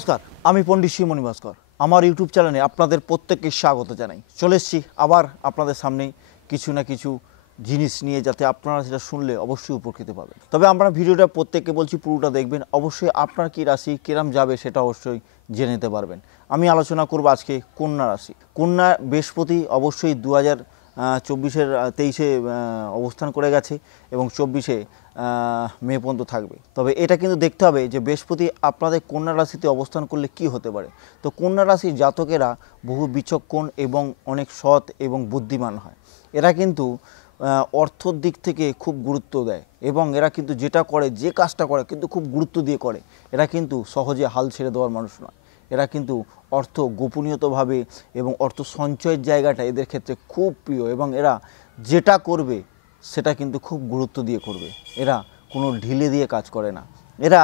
নমস্কার, আমি পণ্ডিত শিবমণি ভাস্কর। আমার ইউটিউব চ্যানেলে আপনাদের প্রত্যেককে স্বাগত জানাই। চলে এসেছি আবার আপনাদের সামনে কিছু না কিছু জিনিস নিয়ে, যাতে আপনারা সেটা শুনলে অবশ্যই উপকৃত পাবেন। তবে আমরা ভিডিওটা প্রত্যেককে বলছি পুরোটা দেখবেন, অবশ্যই আপনার কী রাশি কিরাম যাবে সেটা অবশ্যই জেনে নিতে পারবেন। আমি আলোচনা করব আজকে কন্যা রাশি। কন্যা বৃহস্পতি অবশ্যই 2023 অবস্থান করে গেছে এবং 24 মে পর্যন্ত থাকবে। তবে এটা কিন্তু দেখতে হবে যে বৃহস্পতি আপনাদের কন্যা রাশিতে অবস্থান করলে কি হতে পারে। তো কন্যা রাশির জাতকেরা বহু বিচক্ষণ এবং অনেক সৎ এবং বুদ্ধিমান হয়। এরা কিন্তু অর্থর দিক থেকে খুব গুরুত্ব দেয় এবং এরা কিন্তু যেটা করে, যে কাজটা করে কিন্তু খুব গুরুত্ব দিয়ে করে। এরা কিন্তু সহজে হাল ছেড়ে দেওয়ার মানুষ নয়। এরা কিন্তু অর্থ গোপনীয়তভাবে এবং অর্থ সঞ্চয়ের জায়গাটা এদের ক্ষেত্রে খুব প্রিয় এবং এরা যেটা করবে সেটা কিন্তু খুব গুরুত্ব দিয়ে করবে। এরা কোনো ঢিলে দিয়ে কাজ করে না। এরা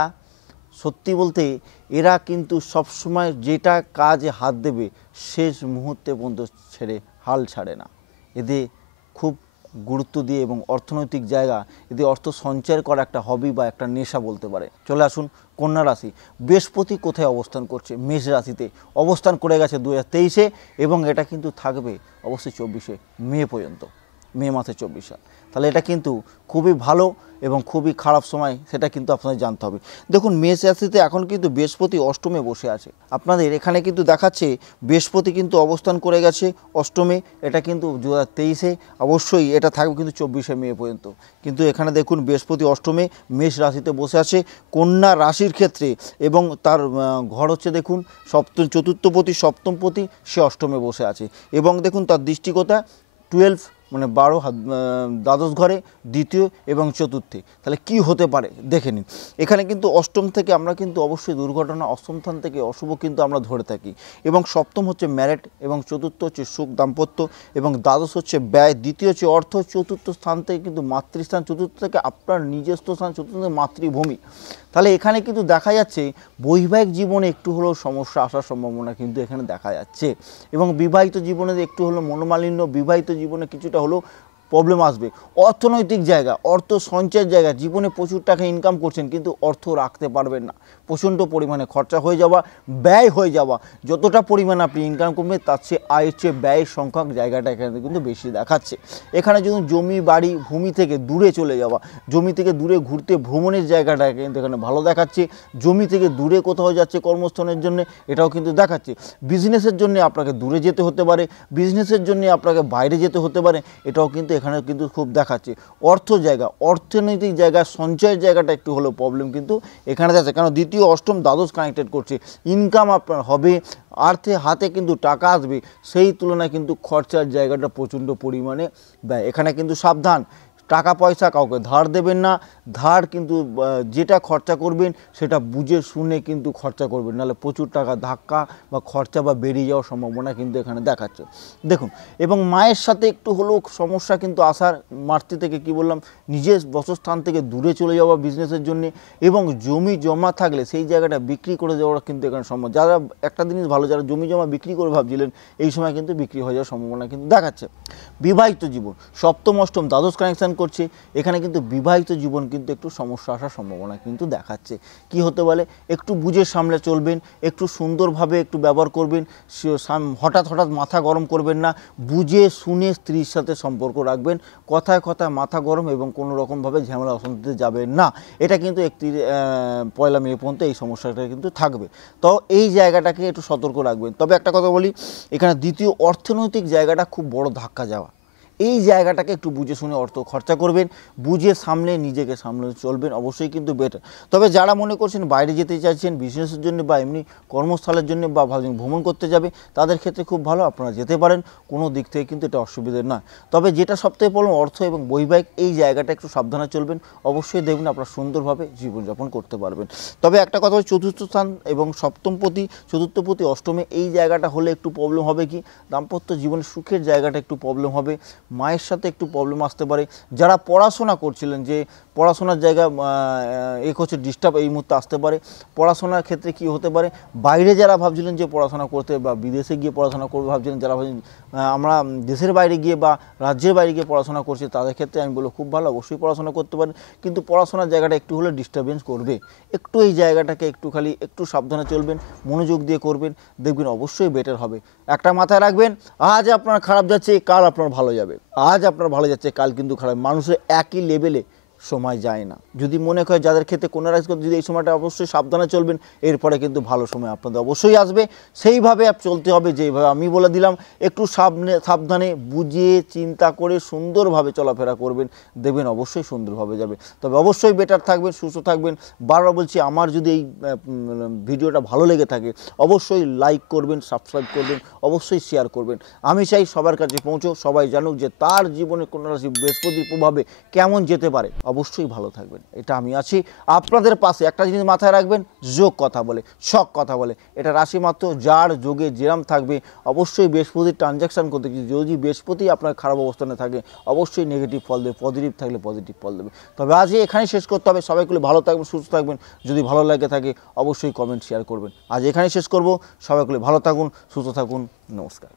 সত্যি বলতে এরা কিন্তু সবসময় যেটা কাজে হাত দেবে শেষ মুহূর্তে পর্যন্ত ছেড়ে হাল ছাড়ে না। এদের খুব গুরুত্ব দিয়ে এবং অর্থনৈতিক জায়গা, এদের অর্থ সঞ্চয় করা একটা হবি বা একটা নেশা বলতে পারে। চলে আসুন কন্যা রাশি। বৃহস্পতি কোথায় অবস্থান করছে? মেষ রাশিতে অবস্থান করে গেছে 2023 এবং এটা কিন্তু থাকবে অবশ্যই 24 মে পর্যন্ত, মে মাসে 24 সাল। তাহলে এটা কিন্তু খুবই ভালো এবং খুবই খারাপ সময় সেটা কিন্তু আপনাদের জানতে হবে। দেখুন, মেষ রাশিতে এখন কিন্তু বৃহস্পতি অষ্টমে বসে আছে। আপনাদের এখানে কিন্তু দেখাচ্ছে বৃহস্পতি কিন্তু অবস্থান করে গেছে অষ্টমে। এটা কিন্তু 2023 অবশ্যই এটা থাকবে কিন্তু 24 মে পর্যন্ত। কিন্তু এখানে দেখুন বৃহস্পতি অষ্টমে মেষ রাশিতে বসে আছে কন্যা রাশির ক্ষেত্রে এবং তার ঘর হচ্ছে দেখুন চতুর্থপতি সপ্তমপতি, সে অষ্টমে বসে আছে এবং দেখুন তার দৃষ্টিকোণা 12 মানে 12 দ্বাদশ ঘরে, দ্বিতীয় এবং চতুর্থে। তাহলে কি হতে পারে দেখে নিন। এখানে কিন্তু অষ্টম থেকে আমরা কিন্তু অবশ্যই দুর্ঘটনা, অষ্টম স্থান থেকে অশুভ কিন্তু আমরা ধরে থাকি এবং সপ্তম হচ্ছে ম্যারেট এবং চতুর্থ হচ্ছে সুখ দাম্পত্য এবং দ্বাদশ হচ্ছে ব্যয়, দ্বিতীয় হচ্ছে অর্থ, চতুর্থ স্থান থেকে কিন্তু মাতৃস্থান, চতুর্থ থেকে আপনার নিজস্ব স্থান, চতুর্থ থেকে মাতৃভূমি। তাহলে এখানে কিন্তু দেখা যাচ্ছে বৈবাহিক জীবনে একটু হলেও সমস্যা আসার সম্ভাবনা কিন্তু এখানে দেখা যাচ্ছে এবং বিবাহিত জীবনে একটু হলো মনোমালিন্য, বিবাহিত জীবনে কিছুটা হলো প্রবলেম আসবে। অর্থনৈতিক জায়গা, অর্থ সঞ্চয়ের জায়গা, জীবনে প্রচুর টাকা ইনকাম করছেন কিন্তু অর্থ রাখতে পারবেন না, প্রচণ্ড পরিমাণে খরচা হয়ে যাওয়া, ব্যয় হয়ে যাওয়া। যতটা পরিমাণ আপনি ইনকাম করবেন তার চেয়ে আয়ের চেয়ে ব্যয়ের সংখ্যক জায়গাটা এখানে কিন্তু বেশি দেখাচ্ছে। এখানে যদি জমি বাড়ি ভূমি থেকে দূরে চলে যাওয়া, জমি থেকে দূরে ঘুরতে ভ্রমণের জায়গাটা কিন্তু এখানে ভালো দেখাচ্ছে। জমি থেকে দূরে কোথাও যাচ্ছে কর্মস্থানের জন্য, এটাও কিন্তু দেখাচ্ছে। বিজনেসের জন্য আপনাকে দূরে যেতে হতে পারে, বিজনেসের জন্য আপনাকে বাইরে যেতে হতে পারে, এটাও কিন্তু এখানে কিন্তু খুব দেখাচ্ছে। অর্থ জায়গা, অর্থনৈতিক জায়গা, সঞ্চয়ের জায়গাটা একটু হলেও প্রবলেম কিন্তু এখানে যাচ্ছে, কারণ দ্বিতীয় অষ্টম দ্বাদশ কানেক্টেড করছে। ইনকাম আপনার হবে, হাতে কিন্তু টাকা আসবে, সেই তুলনায় কিন্তু খরচার জায়গাটা প্রচণ্ড পরিমাণে ব্যয়। এখানে কিন্তু সাবধান, টাকা পয়সা কাউকে ধার দেবেন না। ধার কিন্তু যেটা খরচা করবেন সেটা বুঝে শুনে কিন্তু খরচা করবেন, নাহলে প্রচুর টাকা ধাক্কা বা খরচা বা বেরিয়ে যাওয়ার সম্ভাবনা কিন্তু এখানে দেখাচ্ছে। দেখুন, এবং মায়ের সাথে একটু হলেও সমস্যা কিন্তু আসার, মাতৃ থেকে কি বললাম, নিজের বসস্থান থেকে দূরে চলে যাওয়া বিজনেসের জন্য এবং জমি জমা থাকলে সেই জায়গাটা বিক্রি করে দেওয়ার কিন্তু এখানে সম্ভব। যারা একটা জিনিস ভালো, যারা জমি জমা বিক্রি করে ভাবছিলেন এই সময় কিন্তু বিক্রি হয়ে যাওয়ার সম্ভাবনা কিন্তু দেখাচ্ছে। বিবাহিত জীবন সপ্তম অষ্টম দ্বাদশ কানেকশান করছে, এখানে কিন্তু বিবাহিত জীবন কিন্তু একটু সমস্যা আসার সম্ভাবনা কিন্তু দেখাচ্ছে। কি হতে বলে, একটু বুঝে সামলে চলবেন, একটু সুন্দরভাবে একটু ব্যবহার করবেন, হঠাৎ মাথা গরম করবেন না, বুঝে শুনে স্ত্রীর সাথে সম্পর্ক রাখবেন, কথায় কথায় মাথা গরম এবং কোনো রকমভাবে ঝামেলা অশান্তিতে যাবেন না। এটা কিন্তু 1 মে পর্যন্ত এই সমস্যাটা কিন্তু থাকবে। তো এই জায়গাটাকে একটু সতর্ক রাখবেন। তবে একটা কথা বলি, এখানে দ্বিতীয় অর্থনৈতিক জায়গাটা খুব বড় ধাক্কা যাওয়া, এই জায়গাটাকে একটু বুঝে শুনে অর্থ খরচা করবেন, বুঝে সামলে নিজেকে সামলে চলবেন, অবশ্যই কিন্তু বেটার। তবে যারা মনে করছেন বাইরে যেতে চাইছেন বিজনেসের জন্য বা এমনি কর্মস্থলের জন্য বা ভ্রমণ করতে যাবে, তাদের ক্ষেত্রে খুব ভালো, আপনারা যেতে পারেন, কোনো দিক থেকে কিন্তু এটা অসুবিধা নয়। তবে যেটা সবথেকে বলুন, অর্থ এবং বৈবাহিক এই জায়গাটা একটু সাবধানে চলবেন, অবশ্যই দেখবেন আপনারা সুন্দরভাবে জীবনযাপন করতে পারবেন। তবে একটা কথা, চতুর্থ স্থান এবং সপ্তমপতি, চতুর্থপতি অষ্টমে, এই জায়গাটা হলে একটু প্রবলেম হবে। কি, দাম্পত্য জীবনে সুখের জায়গাটা একটু প্রবলেম হবে, মায়ের সাথে একটু প্রবলেম আসতে পারে। যারা পড়াশোনা করছিলেন, যে পড়াশোনার জায়গা হচ্ছে ডিস্টার্ব এই মুহূর্তে আসতে পারে। পড়াশোনার ক্ষেত্রে কি হতে পারে, বাইরে যারা ভাবছিলেন যে পড়াশোনা করতে বা বিদেশে গিয়ে পড়াশোনা করবে ভাবছিলেন, যারা ভাবছেন আমরা দেশের বাইরে গিয়ে বা রাজ্যের বাইরে গিয়ে পড়াশোনা করছি, তাদের ক্ষেত্রে আমি বলবো খুব ভালো, অবশ্যই পড়াশোনা করতে পারেন। কিন্তু পড়াশোনার জায়গাটা একটু হলে ডিস্টারবেন্স করবে, একটু এই জায়গাটাকে একটু সাবধানে চলবেন, মনোযোগ দিয়ে করবেন, দেখবেন অবশ্যই বেটার হবে। একটা মাথায় রাখবেন, আজ আপনার খারাপ যাচ্ছে কাল আপনার ভালো যাবে, আজ আপনার ভালো যাচ্ছে কাল কিন্তু খারাপ। মানুষের একই লেভেলে সময় যায় না। যদি মনে হয় যাদের ক্ষেত্রে কন্যা রাশি, যদি এই সময়টা অবশ্যই সাবধানে চলবেন, এরপরে কিন্তু ভালো সময় আপনাদের অবশ্যই আসবে। সেইভাবে চলতে হবে যেভাবে আমি বলে দিলাম, একটু সাবধানে বুঝিয়ে চিন্তা করে সুন্দরভাবে চলাফেরা করবেন, দেখবেন অবশ্যই সুন্দরভাবে যাবে। তবে অবশ্যই বেটার থাকবেন, সুস্থ থাকবেন। বারবার বলছি, আমার যদি এই ভিডিওটা ভালো লেগে থাকে অবশ্যই লাইক করবেন, সাবস্ক্রাইব করবেন, অবশ্যই শেয়ার করবেন। আমি চাই সবার কাছে পৌঁছো, সবাই জানুক যে তার জীবনে কন্যা রাশি বৃহস্পতির প্রভাবে কেমন যেতে পারে। অবশ্যই ভালো থাকবেন, এটা আমি আছি আপনাদের পাশে। একটা জিনিস মাথায় রাখবেন, যোগ কথা বলে, শখ কথা বলে, এটা রাশি মাত্র, যার যোগে যেরাম থাকবে। অবশ্যই বৃহস্পতির ট্রানজ্যাকশন করতে, যদি বৃহস্পতি আপনার খারাপ অবস্থানে থাকে অবশ্যই নেগেটিভ ফল দেবে, পজিটিভ থাকলে পজিটিভ ফল দেবে। তবে আজই এখানেই শেষ করতে হবে। সবাইগুলো ভালো থাকবেন, সুস্থ থাকবেন। যদি ভালো লাগে থাকে অবশ্যই কমেন্ট শেয়ার করবেন। আজ এখানেই শেষ করব। সবাইগুলো ভালো থাকুন, সুস্থ থাকুন, নমস্কার।